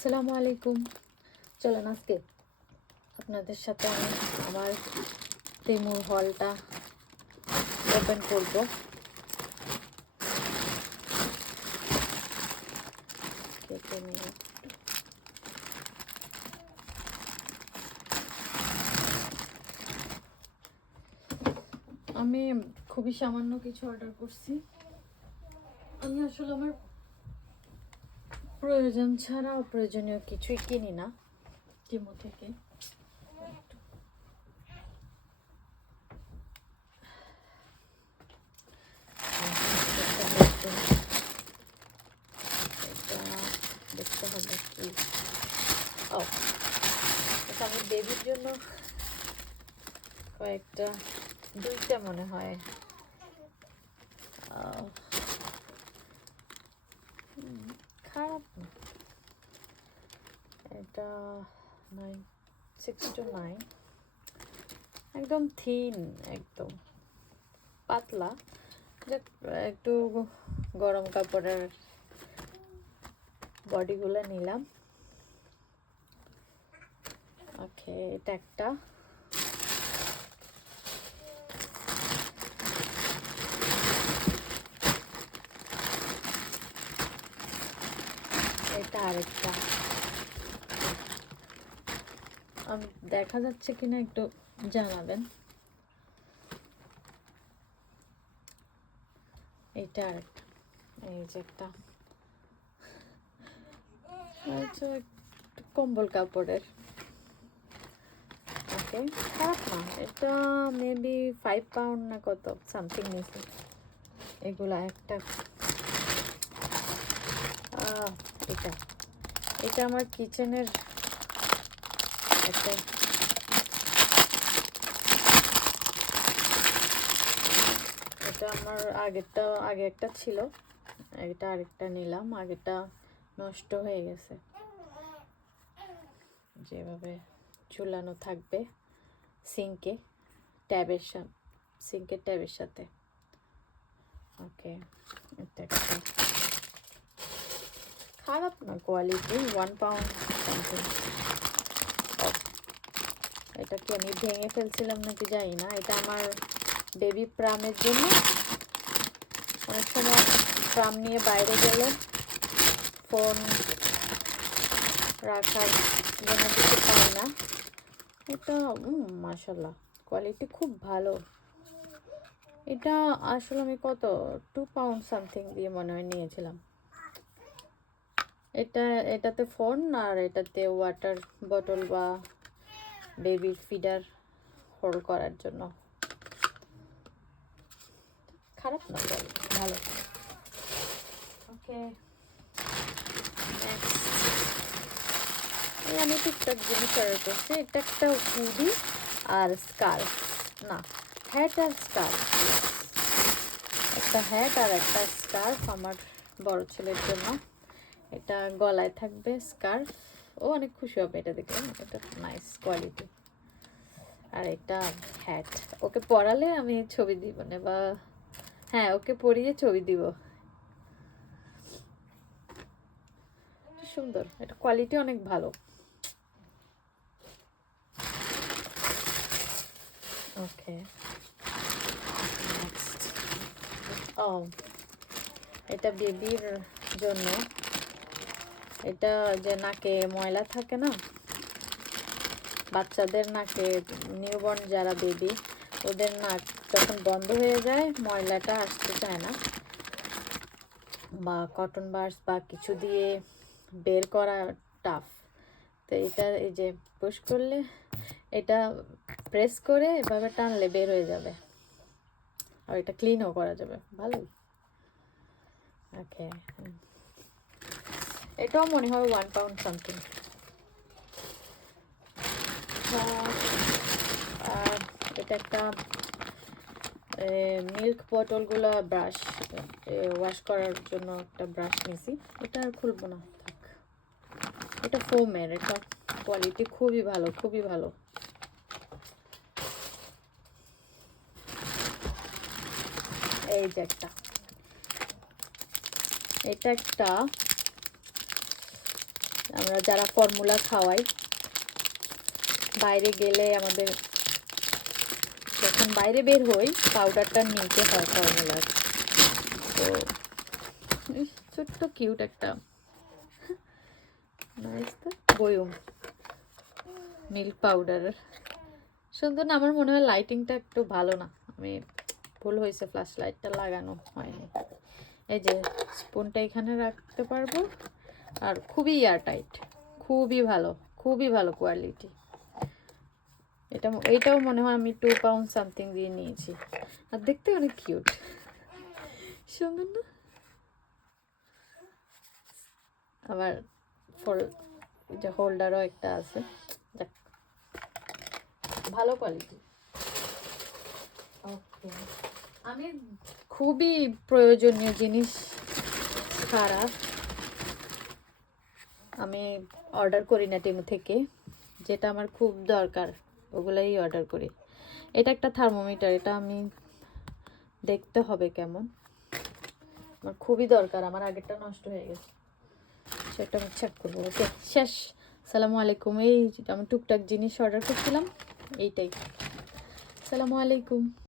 আসসালামু আলাইকুম। চলেন আজকে আপনাদের সাথে আমি আমার তেমুর হলটা ওপেন করব। আমি খুবই সামান্য কিছু অর্ডার করছি। আমি আসলে আমার প্রয়োজন ছাড়া অপ্রয়োজনীয় কিছুই কিনি না তেমু থেকে। দেখতে হবে কি আমি বেবির জন্য কয়েকটা দুইটা মনে হয় খারাপ না, এটা 6-9 একদম থিন, একদম পাতলা, একটু গরম কাপড়ের বডিগুলো নিলাম। ওকে, এটা একটা, এটা আরেকটা। আমি দেখা যাচ্ছে কিনা একটু জানাবেন। এটা আরেকটা, এই যে একটা কম্বল কাপড়ের। ওকে, খারাপ না, এটা মেবি 5 পাউন্ড না কত সামথিং নিয়েছি এগুলা। একটা এটা এটা আমার কিচেনের একটা, এটা আমার আগে একটা ছিল, এটা আরেকটা নিলাম। আগেটা নষ্ট হয়ে গেছে, যেভাবে ঝুলানো থাকবে সিঙ্কের ট্যাবের সাথে। ওকে, এটা একটা খারাপ না কোয়ালিটি, 1 পাউন্ড সামথিং। এটা কি আমি ভেঙে ফেলছিলাম নাকি জানি না। এটা আমার বেবি প্রামের জন্য। অনেক সময় প্রাম নিয়ে বাইরে গেলে ফোন রাখার জন্য কিছু পাই না। এটা মাশাআল্লাহ কোয়ালিটি খুব ভালো। এটা আসলে আমি কত 2 পাউন্ড সামথিং দিয়ে মনে হয় নিয়েছিলাম। এটাতে ফোন আর এটাতে ওয়াটার বোতল বা বেবির ফিডার হোল্ড করার জন্য। খারাপ না, ভালো। ওকে, আমি টুকটাক জিনিস অর্ডার করছি। এটা একটা হুডি আর স্কার্ফ, না হ্যাট আর স্কার্ফ, একটা হ্যাট আর একটা স্কার্ফ আমার বড় ছেলের জন্য। এটা গলায় থাকবে স্কার্ফ, ও অনেক খুশি হবে এটা দেখে। এটা নাইস কোয়ালিটি। আর এটা হ্যাট, ওকে পরালে আমি ছবি দিব না, বা হ্যাঁ ওকে পরিয়ে ছবি দিব। সুন্দর, এটা কোয়ালিটি অনেক ভালো। ওকে, নেক্সট এটা বেবির জন্য। এটা যে নাকে ময়লা থাকে না, বাচ্চাদের নাকে, নিউবর্ন যারা বেবি, ওদের নাক যখন বন্ধ হয়ে যায় ময়লাটা আসতে চায় না, বা কটন বার্স বা কিছু দিয়ে বের করা টাফ। তো এটা এই যে পুশ করলে, এটা প্রেস করে এভাবে টানলে বের হয়ে যাবে, আর এটা ক্লিনও করা যাবে ভালোই। ওকে, এটাও মনে হয় 1 পাউন্ড সামথিং। আর এটা একটা মিল্ক বোতলগুলো ব্রাশ, ওয়াশ করার জন্য একটা ব্রাশ নিয়েছি। এটা আর খুলবো না, থাক। এটা ফোমের, এটা কোয়ালিটি খুবই ভালো, খুবই ভালো। এই যে একটা, এটা একটা আমরা যারা ফর্মুলা খাওয়াই, বাইরে গেলে আমাদের যখন বাইরে বের হই পাউডারটা নিতে হয় ফর্মুলার। তো ছোট্ট কিউট একটা বয়ম মিল্ক পাউডার, সুন্দর না? আমার মনে হয় লাইটিংটা একটু ভালো না, আমি ভুল হয়েছে, ফ্ল্যাশ লাইটটা লাগানো হয়নি। এই যে স্পুনটা এখানে রাখতে পারবো, আর খুবই এয়ারটাইট, খুবই ভালো কোয়ালিটি। এইটাও মনে হয় আমি 2 পাউন্ড সামথিং দিয়ে নিয়েছি, আর দেখতে অনেক কিউট, সুন্দর না? আবার যে হোল্ডারও একটা আছে, ভালো কোয়ালিটি। ওকে, আমি খুবই প্রয়োজনীয় জিনিস ছাড়া আমি অর্ডার করি না টেমু থেকে, যেটা আমার খুব দরকার ওগুলাই অর্ডার করি। এটা একটা থার্মোমিটার, এটা আমি দেখতে হবে কেমন, আমার খুবই দরকার, আমার আগেরটা নষ্ট হয়ে গেছে, সেটা আমি চেক করবো। ওকে, শেষ। আসসালামু আলাইকুম। এই আমি টুকটাক জিনিস অর্ডার করছিলাম, এইটাই। আসসালামু আলাইকুম।